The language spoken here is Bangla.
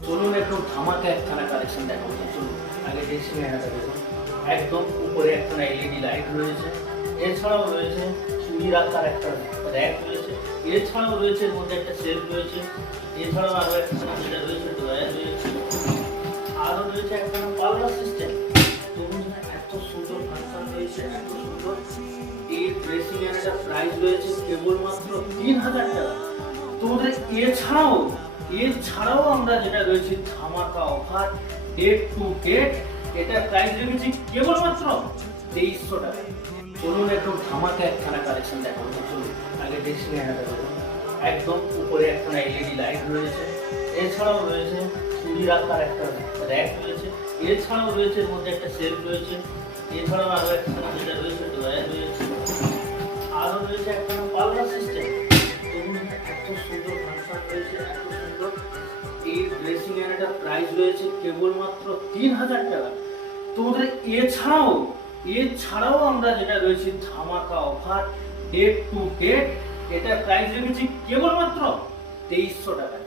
চলুন একটু ধামাকা একখানা কালেকশন দেখাবো। চলুন আগে ড্রেসিং আয়নাটা দেখুন। একদম উপরে একখানা এলইডি লাইট রয়েছে, এছাড়াও রয়েছে চুড়ি রাখার একটা র্যাক রয়েছে, এছাড়াও রয়েছে এর মধ্যে একটা সেলফ রয়েছে, এছাড়াও আরো একখানা যেটা রয়েছে ড্রয়ার রয়েছে, আরো রয়েছে একখানা পাল্লা সিস্টেম। দেখুন এত সুন্দর ফাংশন রয়েছে, এত সুন্দর। এই ড্রেসিং আয়নাটার প্রাইস রয়েছে কেবলমাত্র 3000 টাকা। তোমাদের এছাড়াও আমরা যেটা রয়েছে ধামাকা অফার ডেট টু ডেট, এটার প্রাইস রেখেছি কেবলমাত্র 2300 টাকা। চলুন একটু ধামাকা একখানা কালেকশন দেখাবো। চলুন আগে ড্রেসিং আয়নাটা দেখুন। একদম উপরে একখানা এলইডি লাইট রয়েছে, এছাড়াও রয়েছে চুড়ি রাখার একটা র্যাক রয়েছে, এছাড়াও রয়েছে এর মধ্যে একটা সেলফ রয়েছে, এছাড়াও আরো একখানা যেটা রয়েছে ড্রয়ার রয়েছে, আরো রয়েছে একখানা পাল্লা সিস্টেম। এত সুন্দর ফাংশন রয়েছে, এত সুন্দর। এই ড্রেসিং আয়নাটার প্রাইস রয়েছে কেবলমাত্র 3000 টাকা। তোমাদের এছাড়াও আমরা যেটা রয়েছে ধামাকা অফার ডেট টু ডেট, এটার প্রাইস রেখেছি কেবলমাত্র 2300 টাকা।